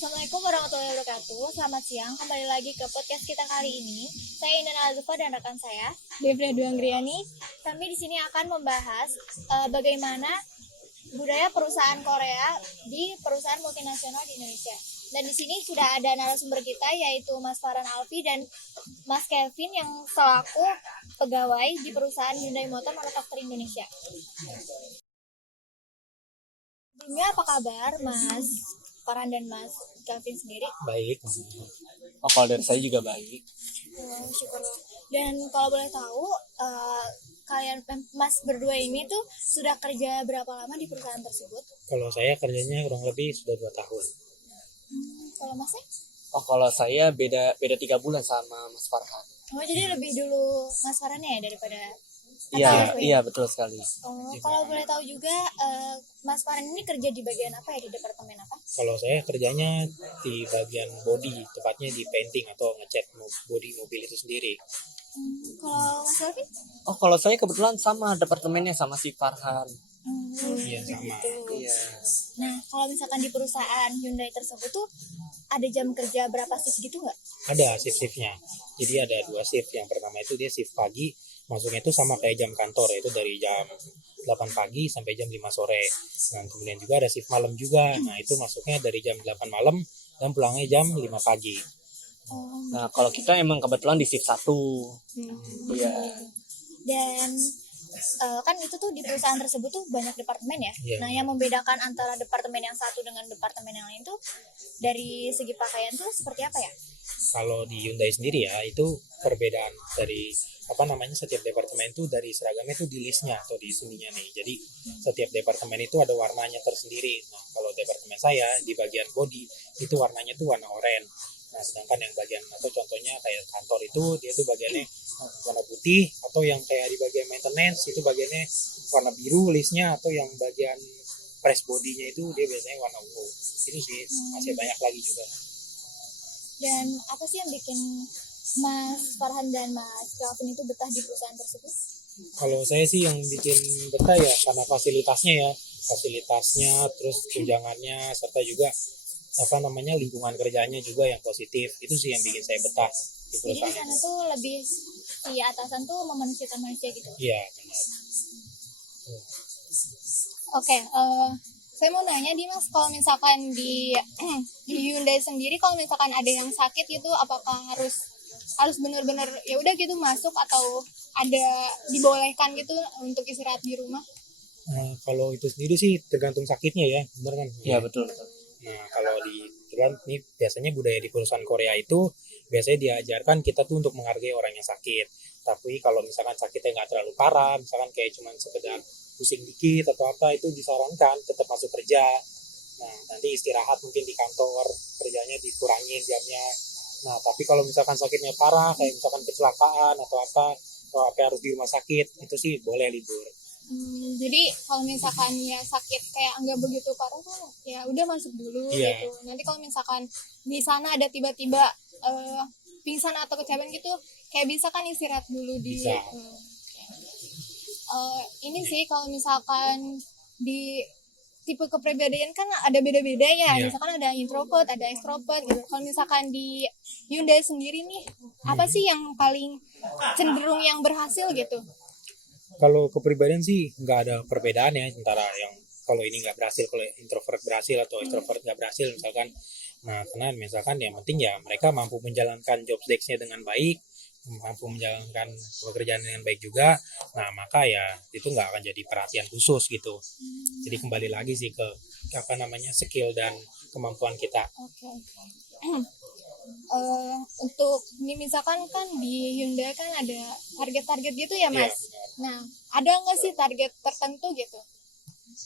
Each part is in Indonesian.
Assalamualaikum warahmatullahi wabarakatuh. Selamat siang, kembali lagi ke podcast kita kali ini. Saya Indah Azufa dan rekan saya Devria Duanggriani. Kami di sini akan membahas bagaimana budaya perusahaan Korea di perusahaan multinasional di Indonesia. Dan di sini sudah ada narasumber kita yaitu Mas Farhan Alfi dan Mas Kevin yang selaku pegawai di perusahaan Hyundai Motor Manufacturing Indonesia. Sebelumnya apa kabar Mas Farhan dan Mas Kevin sendiri? Baik. Kalau dari saya juga baik. Syukurlah. Dan kalau boleh tahu, kalian Mas berdua ini tuh sudah kerja berapa lama di perusahaan tersebut? Kalau saya kerjanya kurang lebih sudah 2 tahun. Kalau Masnya? Kalau saya beda 3 bulan sama Mas Farhan. Oh, jadi lebih dulu Mas Farhan ya daripada Iya betul sekali. Kalau boleh tahu juga, Mas Farhan ini kerja di bagian apa ya, di departemen apa? Kalau saya kerjanya di bagian body, tepatnya di painting atau ngecat body mobil itu sendiri. Kalau Mas Alvin? Kalau saya kebetulan sama departemennya sama si Farhan. Iya sama. Iya. Nah, kalau misalkan di perusahaan Hyundai tersebut tuh ada jam kerja berapa shift gitu nggak? Ada shift-shiftnya. Jadi ada 2 shift. Yang pertama itu dia shift pagi, masuknya itu sama kayak jam kantor, yaitu dari jam 8 pagi sampai jam 5 sore. Nah, kemudian juga ada shift malam juga. Nah, itu masuknya dari jam 8 malam dan pulangnya jam 5 pagi. Nah, kalau kita emang kebetulan di shift 1. Iya. Dan kan itu tuh di perusahaan tersebut tuh banyak departemen ya. Iya. Nah, yang membedakan antara departemen yang satu dengan departemen yang lain tuh dari segi pakaian tuh seperti apa ya? Kalau di Hyundai sendiri ya, itu perbedaan dari setiap departemen itu dari seragamnya itu di listnya atau di sininya nih. Jadi setiap departemen itu ada warnanya tersendiri. Nah, kalau departemen saya di bagian body itu warnanya tuh warna oranye. Nah, sedangkan yang bagian atau contohnya kayak kantor itu dia tuh bagiannya warna putih, atau yang kayak di bagian maintenance itu bagiannya warna biru listnya, atau yang bagian press bodinya itu dia biasanya warna ungu. Itu sih masih banyak lagi juga. Dan apa sih yang bikin Mas Farhan dan Mas Kelvin itu betah di perusahaan tersebut? Kalau saya sih yang bikin betah ya karena fasilitasnya, terus tunjangannya, serta juga lingkungan kerjanya juga yang positif. Itu sih yang bikin saya betah di Jadi di perusahaan. sana tuh lebih si atasan tuh memanusiakan manusia gitu. Iya, benar. Oke, saya mau nanya di Mas, kalau misalkan di Hyundai sendiri, kalau misalkan ada yang sakit gitu, apakah harus benar-benar ya udah gitu masuk, atau ada dibolehkan gitu untuk istirahat di rumah? Kalau itu sendiri sih tergantung sakitnya ya, benar kan? Iya betul. Nah, kalau ini biasanya budaya di perusahaan Korea itu biasanya diajarkan kita tuh untuk menghargai orang yang sakit. Tapi kalau misalkan sakitnya nggak terlalu parah, misalkan kayak cuma sekedar pusing dikit atau apa, itu disarankan tetap masuk kerja. Nah, nanti istirahat mungkin di kantor, kerjanya dikurangin jamnya. Nah, tapi kalau misalkan sakitnya parah, kayak misalkan kecelakaan atau apa harus di rumah sakit, itu sih boleh libur. Jadi kalau misalkan ya sakit kayak nggak begitu parah tuh ya udah masuk dulu gitu. Nanti kalau misalkan di sana ada tiba-tiba pingsan atau kecapean gitu, kayak bisa kan istirahat dulu di. Bisa. Ini sih kalau misalkan di tipe kepribadian kan ada beda-beda ya. Iya. Misalkan ada introvert, ada extrovert gitu. Kalau misalkan di Hyundai sendiri nih, apa sih yang paling cenderung yang berhasil gitu? Kalau kepribadian sih nggak ada perbedaan ya antara yang kalau ini nggak berhasil, kalau introvert berhasil atau extrovert nggak berhasil misalkan. Nah, karena misalkan yang penting ya mereka mampu menjalankan job desk-nya dengan baik, mampu menjalankan pekerjaan dengan baik juga. Nah, maka ya itu nggak akan jadi perhatian khusus gitu. Jadi kembali lagi sih ke skill dan kemampuan kita. Oke. Untuk misalkan kan di Hyundai kan ada target-target gitu ya Mas. Iya. Nah, ada nggak sih target tertentu gitu?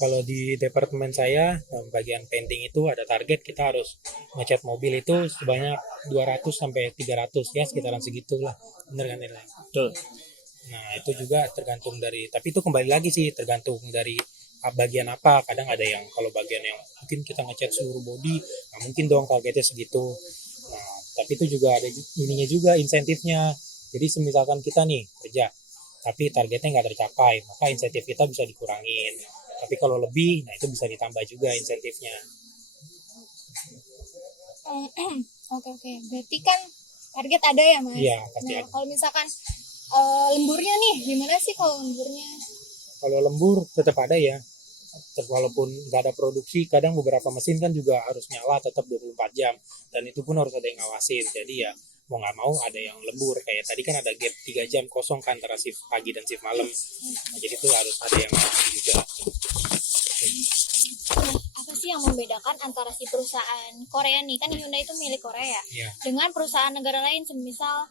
Kalau di departemen saya, bagian painting itu ada target kita harus ngecat mobil itu sebanyak 200 sampai 300 ya, sekitaran segitulah. Bener kan nilai? Betul. Nah, itu juga tergantung tapi itu kembali lagi sih tergantung dari bagian apa. Kadang ada yang kalau bagian yang mungkin kita ngecat seluruh body, nah mungkin dong targetnya segitu. Nah, tapi itu juga ada ininya juga, insentifnya. Jadi misalkan kita nih kerja, tapi targetnya nggak tercapai, maka insentif kita bisa dikurangin. Tapi kalau lebih, nah itu bisa ditambah juga insentifnya. Oke oke. Berarti kan target ada ya Mas? Iya pasti Nah ada. kalau misalkan lemburnya nih, gimana sih kalau lemburnya? Kalau lembur tetap ada ya. Walaupun nggak ada produksi, kadang beberapa mesin kan juga harus nyala tetap 24 jam. Dan itu pun harus ada yang ngawasin. Jadi ya mau nggak mau ada yang lembur. Kayak tadi kan ada gap 3 jam kosong kan antara shift pagi dan shift malam. Nah, jadi itu harus ada yang ngawasin juga. Nah, apa sih yang membedakan antara si perusahaan Korea nih, kan Hyundai itu milik Korea, Ya, dengan perusahaan negara lain semisal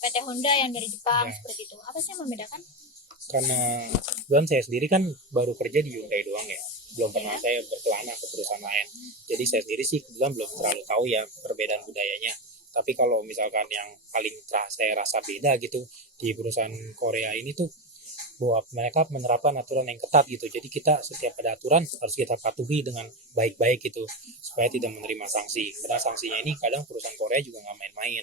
PT Honda yang dari Jepang ya. seperti itu? Apa sih yang membedakan? Karena kebetulan saya sendiri kan baru kerja di Hyundai doang ya. Belum pernah Ya. saya berkelana ke perusahaan lain. Jadi saya sendiri sih kebetulan belum terlalu tahu ya perbedaan budayanya. Tapi kalau misalkan yang paling saya rasa beda gitu di perusahaan Korea ini tuh bahwa mereka menerapkan aturan yang ketat gitu. Jadi kita setiap ada aturan harus kita patuhi dengan baik-baik gitu supaya tidak menerima sanksi. Karena sanksinya ini kadang perusahaan Korea juga nggak main-main.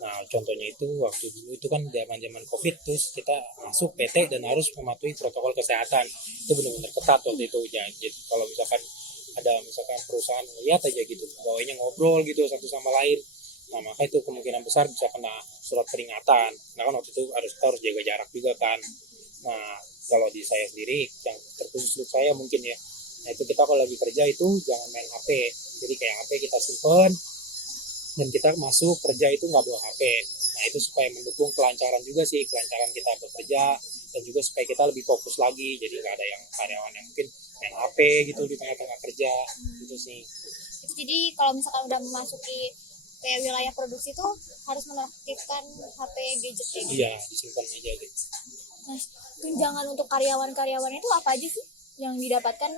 Nah contohnya itu waktu dulu itu kan zaman COVID terus kita masuk PT dan harus mematuhi protokol kesehatan. Itu benar-benar ketat waktu itu. Jadi kalau misalkan ada misalkan perusahaan lihat aja gitu pegawainya ngobrol gitu satu sama lain, nah maka itu kemungkinan besar bisa kena surat peringatan. Nah kan waktu itu kita harus jaga jarak juga kan. Nah, kalau di saya sendiri, yang terkhusus untuk saya mungkin ya, nah itu kita kalau lagi kerja itu jangan main HP. Jadi kayak HP kita simpen, dan kita masuk kerja itu nggak bawa HP. Nah itu supaya mendukung kelancaran juga sih, kelancaran kita bekerja, dan juga supaya kita lebih fokus lagi. Jadi nggak ada yang karyawan yang mungkin main HP gitu di tengah-tengah kerja, gitu sih. Jadi kalau misalkan udah memasuki kayak wilayah produksi itu harus menonaktifkan HP gadget kayak gitu. Iya, disimpan aja gitu. Nah, tunjangan untuk karyawan-karyawan itu apa aja sih yang didapatkan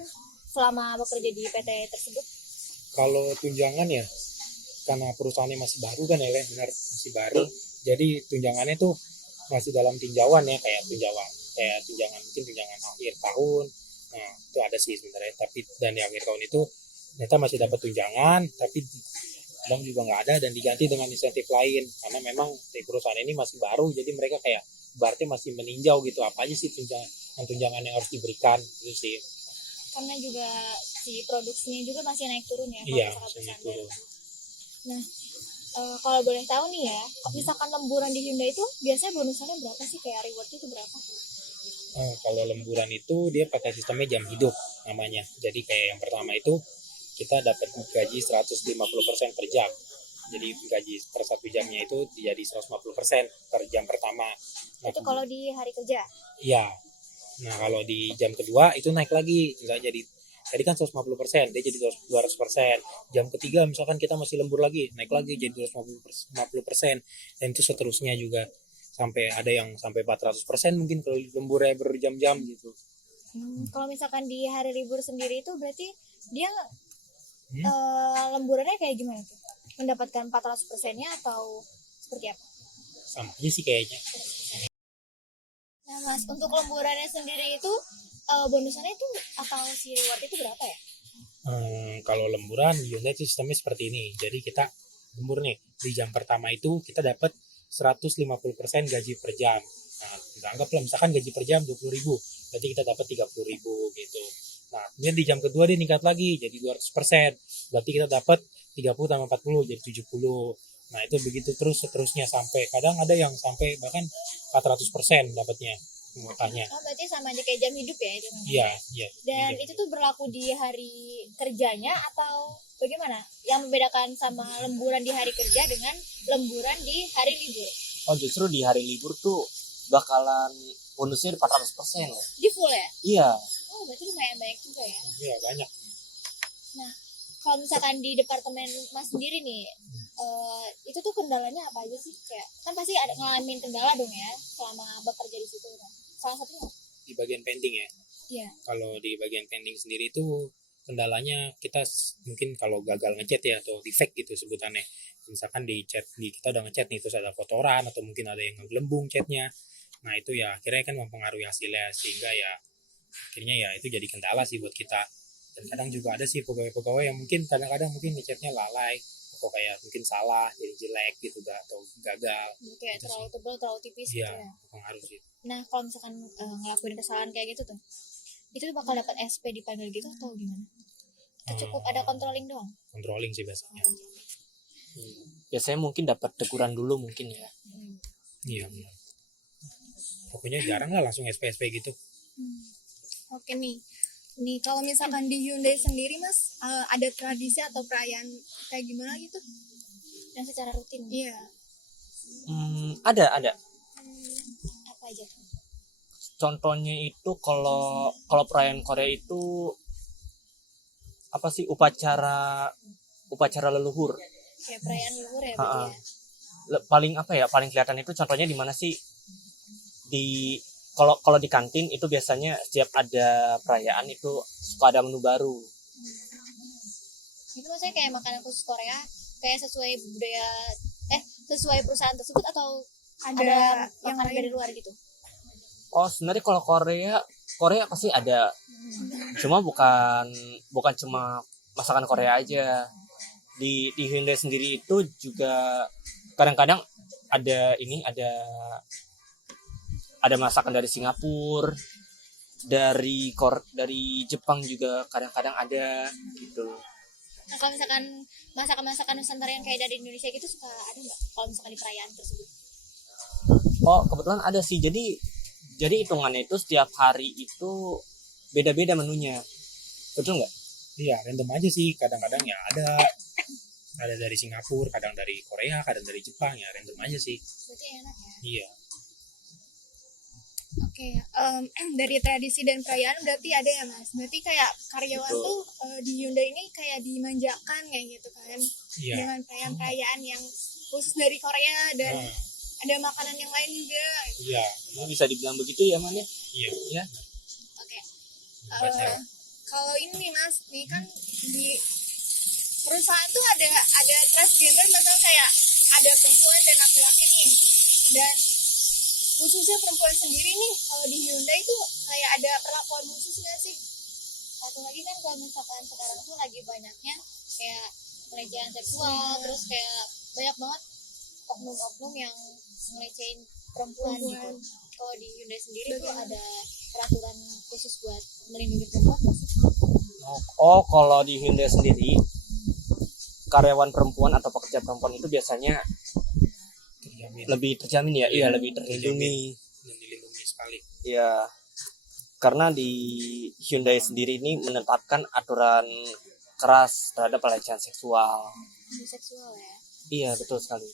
selama bekerja di PT tersebut? Kalau tunjangan ya, karena perusahaannya masih baru kan ya, benar masih baru. Jadi tunjangannya tuh masih dalam tinjauan ya, kayak tunjangan mungkin tunjangan akhir tahun. Nah itu ada sih sebenarnya. Tapi dan di akhir tahun itu ternyata masih dapat tunjangan, tapi kadang juga nggak ada dan diganti dengan insentif lain. Karena memang di perusahaan ini masih baru, jadi mereka kayak berarti masih meninjau gitu apa aja sih tunjangan yang harus diberikan itu sih. Karena juga si produksinya juga masih naik turun ya kalau Iya, misalkan masih naik perusahaan baru. turun. Nah, kalau boleh tahu nih ya, misalkan lemburan di Hyundai itu biasanya bonusannya berapa sih, kayak rewardnya itu berapa? Kalau lemburan itu dia pakai sistemnya jam hidup namanya. Jadi kayak yang pertama itu kita dapat gaji 150% per jam. Jadi gaji per satu jamnya itu jadi 150% per jam pertama. Nah, Itu kalau di hari kerja. iya. Nah kalau di jam kedua itu naik lagi, nggak jadi tadi kan 150%, dia jadi 200%. Jam ketiga misalkan kita masih lembur lagi, naik lagi jadi 250%. Dan itu seterusnya juga sampai ada yang sampai 400% mungkin kalau lemburnya berjam-jam gitu. Kalau misalkan di hari libur sendiri itu berarti dia Hmm? lemburannya kayak gimana tuh? Mendapatkan 400%-nya atau seperti apa? Sama aja sih kayaknya. Nah Mas, untuk lemburannya sendiri itu bonusannya itu atau si reward itu berapa ya? Kalau lemburan Hyundai itu sistemnya seperti ini. Jadi kita lembur nih di jam pertama itu kita dapat 150% gaji per jam. Nah, anggaplah misalkan gaji per jam 20.000, berarti kita dapat 30.000 gitu. Nah, kemudian di jam kedua dia meningkat lagi jadi 200%, berarti kita dapat 30 tambah 40 jadi 70. Nah, itu begitu terus seterusnya sampai kadang ada yang sampai bahkan 400% dapatnya makanya. Oh berarti sama aja kayak jam hidup ya itu namanya? Iya, iya. Dan Iya. itu tuh berlaku di hari kerjanya atau bagaimana? Yang membedakan sama lemburan di hari kerja dengan lemburan di hari libur? Oh justru di hari libur tuh bakalan bonusnya 400% loh. Di full ya? Iya. Oh berarti lumayan banyak juga ya. Iya, banyak. Nah kalau misalkan di departemen Mas sendiri nih, itu tuh kendalanya apa aja sih? Kayak kan pasti ada ngalamin kendala dong ya selama bekerja di situ. Kan? Salah satunya? Di bagian pending ya. Iya. Kalau di bagian pending sendiri itu kendalanya kita mungkin kalau gagal ngechat ya atau defect gitu sebutannya. Misalkan di chat kita udah ngechat nih terus ada kotoran atau mungkin ada yang ngelembung chatnya. Nah itu ya akhirnya kan mempengaruhi hasilnya sehingga ya akhirnya ya itu jadi kendala sih buat kita. Dan kadang juga ada sih pegawai-pegawai yang mungkin kadang-kadang mungkin ngechatnya lalai atau kayak mungkin salah jadi jelek gitu atau gagal. Kayak Itu terlalu sih. tebal, terlalu tipis gitu Iya, ya. pengaruh sih. Nah kalau misalkan ngelakuin kesalahan kayak gitu tuh, itu bakal dapat SP dipanggil gitu atau gimana? Atau cukup ada controlling doang? Controlling sih biasanya. Biasanya mungkin dapat teguran dulu mungkin ya. Iya. Pokoknya jarang lah langsung SP gitu. Oke nih. Nih kalau misalkan di Hyundai sendiri Mas, ada tradisi atau perayaan kayak gimana gitu? Dan secara rutin Iya. Ada. apa aja? Contohnya itu kalau perayaan Korea itu apa sih, upacara leluhur. Kayak perayaan luhur ya Ha-ha. berarti ya. Paling kelihatan itu contohnya di mana sih? Kalau di kantin itu biasanya setiap ada perayaan itu suka ada menu baru. Itu maksudnya kayak makanan khusus Korea kayak sesuai budaya sesuai perusahaan tersebut atau ada yang makanan lain? dari luar gitu? Oh, sebenarnya kalau Korea pasti ada. Cuma bukan cuma masakan Korea aja. Di Hyundai sendiri itu juga kadang-kadang ada masakan dari Singapura, dari Jepang juga kadang-kadang ada gitu. Nah kalau misalkan masakan Nusantara yang kayak dari Indonesia gitu suka ada nggak kalau misalkan di perayaan tersebut? Oh, kebetulan ada sih. Jadi hitungannya itu setiap hari itu beda-beda menunya. Betul nggak? Iya, random aja sih. Kadang-kadang ya ada dari Singapura, kadang dari Korea, kadang dari Jepang, ya random aja sih. Berarti enak ya. Iya. Oke, dari tradisi dan perayaan berarti ada ya Mas. Berarti kayak karyawan Betul. tuh di Hyundai ini kayak dimanjakan kayak gitu kan. Iya. Dengan perayaan-perayaan yang khusus dari Korea dan Nah, ada makanan yang lain juga. iya. Ini bisa dibilang begitu ya, Man ya? Iya. Ya. Oke. Baca. Kalau ini nih Mas, nih kan di perusahaan tuh ada transgender, misalnya kayak ada perempuan dan laki-laki nih. Dan khususnya perempuan sendiri nih, kalau di Hyundai tuh kayak ada perlakuan khusus nggak sih? Satu lagi kan kalau misalkan sekarang tuh lagi banyaknya kayak pelecehan seksual, terus kayak banyak banget oknum-oknum yang ngelecehin perempuan gitu. Kalau di Hyundai sendiri tuh ada peraturan khusus buat melindungi perempuan nggak sih? Oh, kalau di Hyundai sendiri karyawan perempuan atau pekerja perempuan itu biasanya Terjamin. lebih terjamin ya. Iya, lebih terlindungi. Dan dilindungi sekali. Ya, karena di Hyundai sendiri ini menetapkan aturan keras terhadap pelecehan seksual. Seksual ya. Iya, betul sekali.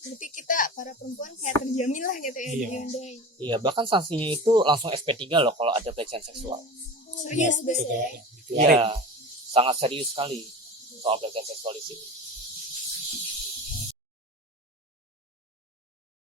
Berarti kita para perempuan kayak terjamin lah gitu ya di Iya. Hyundai. Iya, bahkan sanksinya itu langsung SP3 loh kalau ada pelecehan seksual. Serius Bagus deh. Itu kayak dikeluarin. Iya, sangat serius sekali soal pelecehan seksual di sini.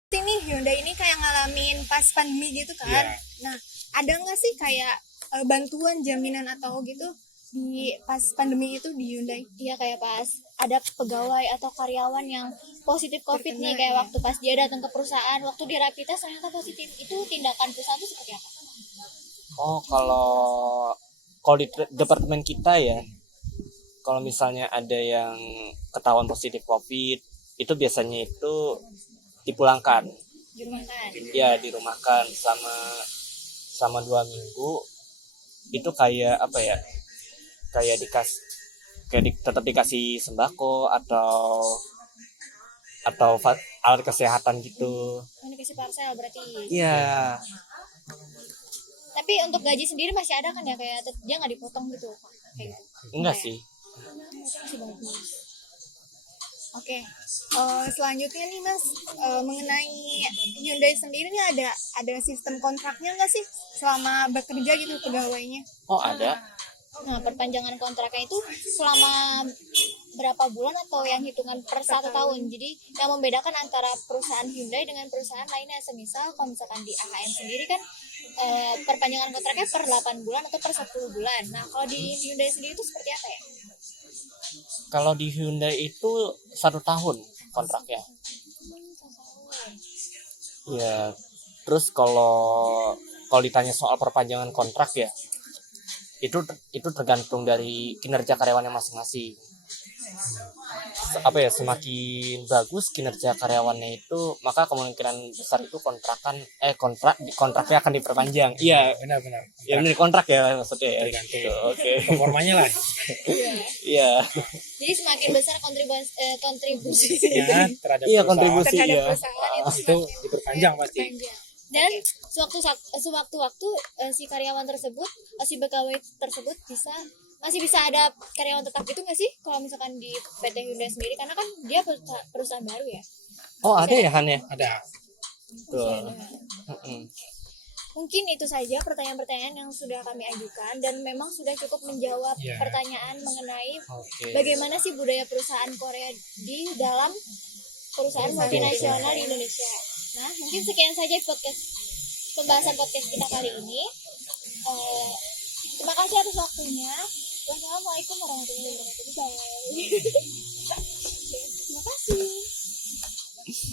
Ini Hyundai ini kayak ngalamin pas pandemi gitu kan. Iya. Nah, ada nggak sih kayak bantuan jaminan atau gitu di pas pandemi itu di Hyundai? Iya kayak pas ada pegawai atau karyawan yang positif COVID nih, kayak waktu pas dia datang ke perusahaan, waktu di rapid test ternyata positif. Itu tindakan perusahaan itu seperti apa? Oh, kalau di departemen kita ya, kalau misalnya ada yang ketahuan positif COVID, itu biasanya itu dipulangkan. Di rumah kan? Ya, dirumahkan selama 2 minggu. Itu kayak apa ya? Kayak tetap dikasih sembako atau alat kesehatan gitu. Ini kasih parcel berarti. Iya. Tapi untuk gaji sendiri masih ada kan ya, kayak dia nggak dipotong gitu kayak gitu. Enggak sih. Masih bagus. Oke. Selanjutnya nih Mas, mengenai Hyundai sendiri nih ada sistem kontraknya nggak sih selama bekerja gitu pegawainya? Oh, ada. Nah, perpanjangan kontraknya itu selama berapa bulan atau yang hitungan per 1 tahun. Jadi yang membedakan antara perusahaan Hyundai dengan perusahaan lainnya, semisal kalau misalkan di AHM sendiri kan perpanjangan kontraknya per 8 bulan atau per 10 bulan. Nah, kalau di Hyundai sendiri itu seperti apa ya? Kalau di Hyundai itu 1 tahun kontraknya. Ya, terus kalau ditanya soal perpanjangan kontrak ya, itu tergantung dari kinerja karyawannya masing-masing. Semakin bagus kinerja karyawannya itu, maka kemungkinan besar itu kontraknya akan diperpanjang. Iya, Benar-benar. ya benar, kontrak ya maksudnya ya. Tergantung Gitu, oke. performanya lah. Iya. Jadi semakin besar kontribusi Ya, terhadap Iya, perusahaan, kontribusi. terhadap Iya. perusahaan itu itu diperpanjang pasti. panjang. dan sewaktu-waktu si karyawan tersebut, si pegawai tersebut masih bisa ada karyawan tetap gitu nggak sih kalau misalkan di PT Hyundai sendiri, karena kan dia perusahaan baru ya. Oh, ada ya Han ya? Ada. Tuh. Mungkin itu saja pertanyaan-pertanyaan yang sudah kami ajukan, dan memang sudah cukup menjawab Iya. pertanyaan mengenai Oke. bagaimana sih budaya perusahaan Korea di dalam perusahaan multinasional di Indonesia. Nah, mungkin sekian saja pembahasan podcast kita kali ini. Terima kasih atas waktunya. Wassalamualaikum warahmatullahi wabarakatuh. Bye. Terima kasih.